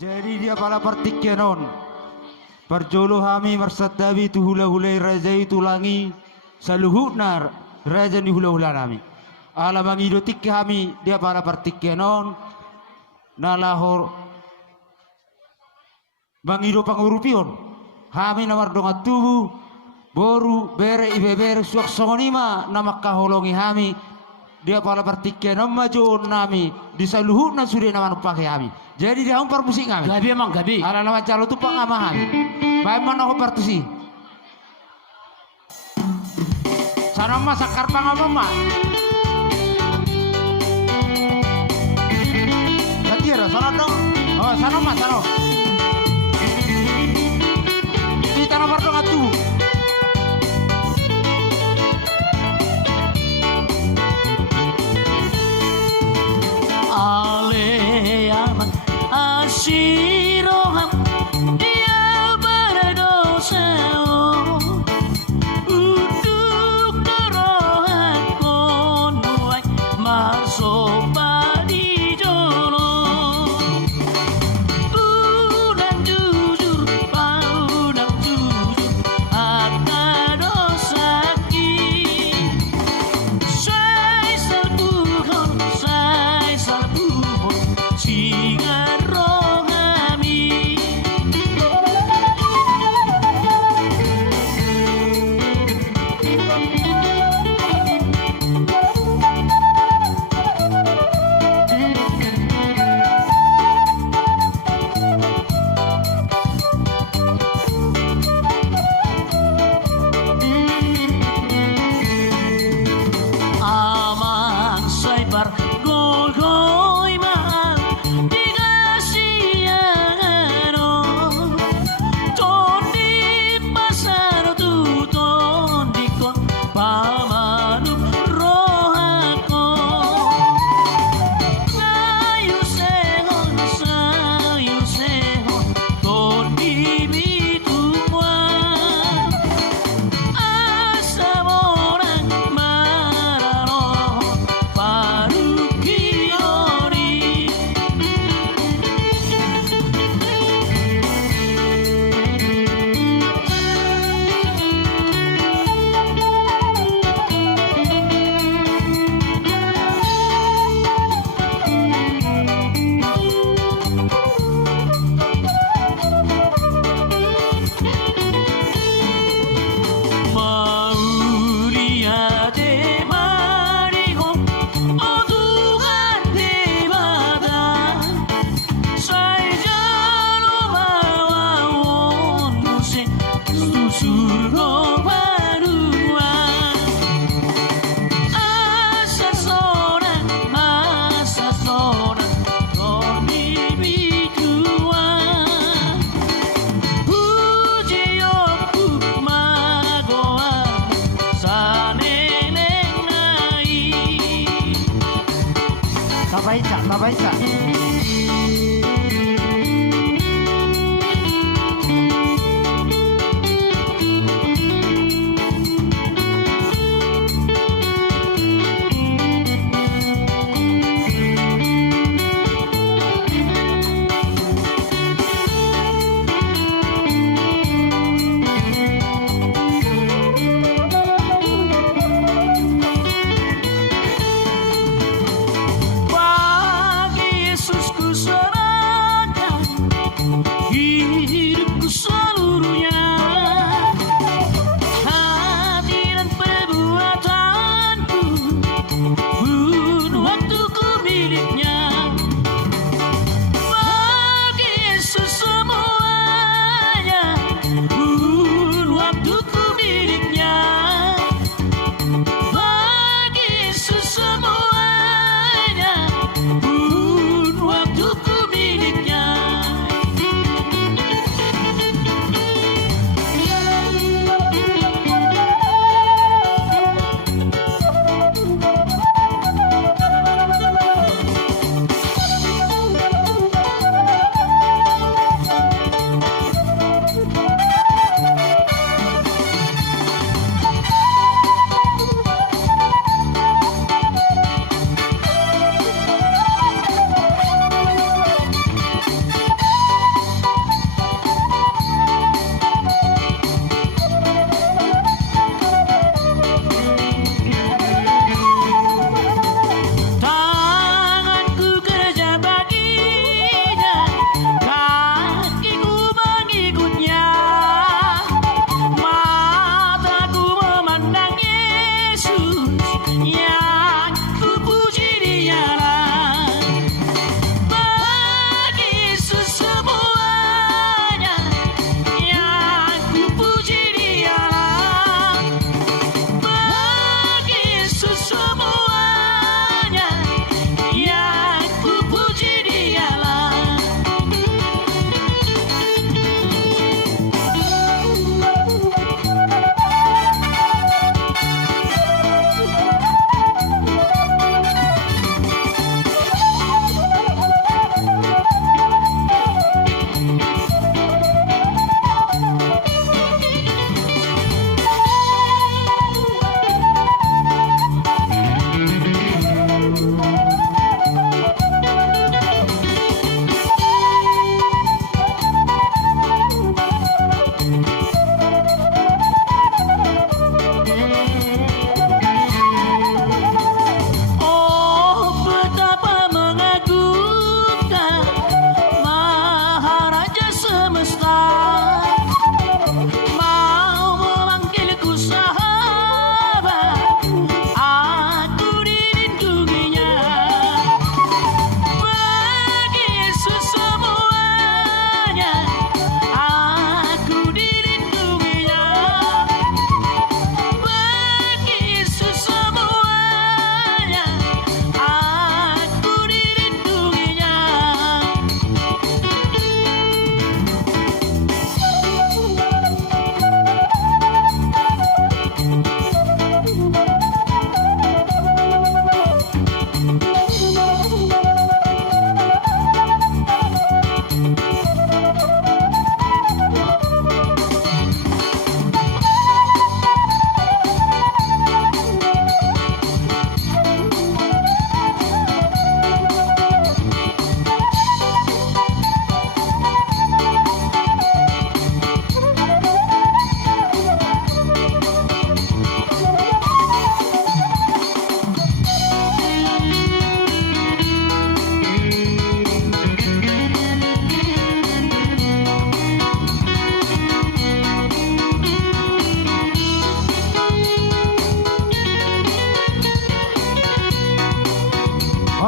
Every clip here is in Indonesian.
Jadi dia pala partikyanon. Parjolo hami marsadabi tu hula-hulai raja itu langi saluhutnar raja ni hula-hula nami. Ala mangido tikki hami dia pala partikyanon nalahor mangido pangurupion. Hami namar dongat tubuh boru bere ibe bere suak songonima namak kaholongi hami dia pala partikyanon majon nami disaluhutna sudah nama pakai hami. Jadi dia umpar musik kami. Gabi emang gabi. Ala nama calo tu pengamahan. Baik mana aku partisi. Sana mas sakar pangamama. Ganti ya, sana dong. Oh, sana mas, sana. Kita nomor dong atuh. Siroham dia berdosa untuk kerohan konuai masuk padi jono udang jujur harta dosa ki saya salbuhon singar Babaisa.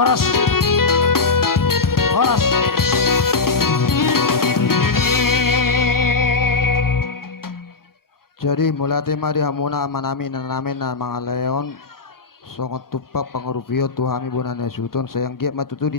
Horas. Horas. Jadi mula tema di hamuna amanami na namin na mga leon songot tupak pangurupio tuhami bunan na suton sayang giat matutu di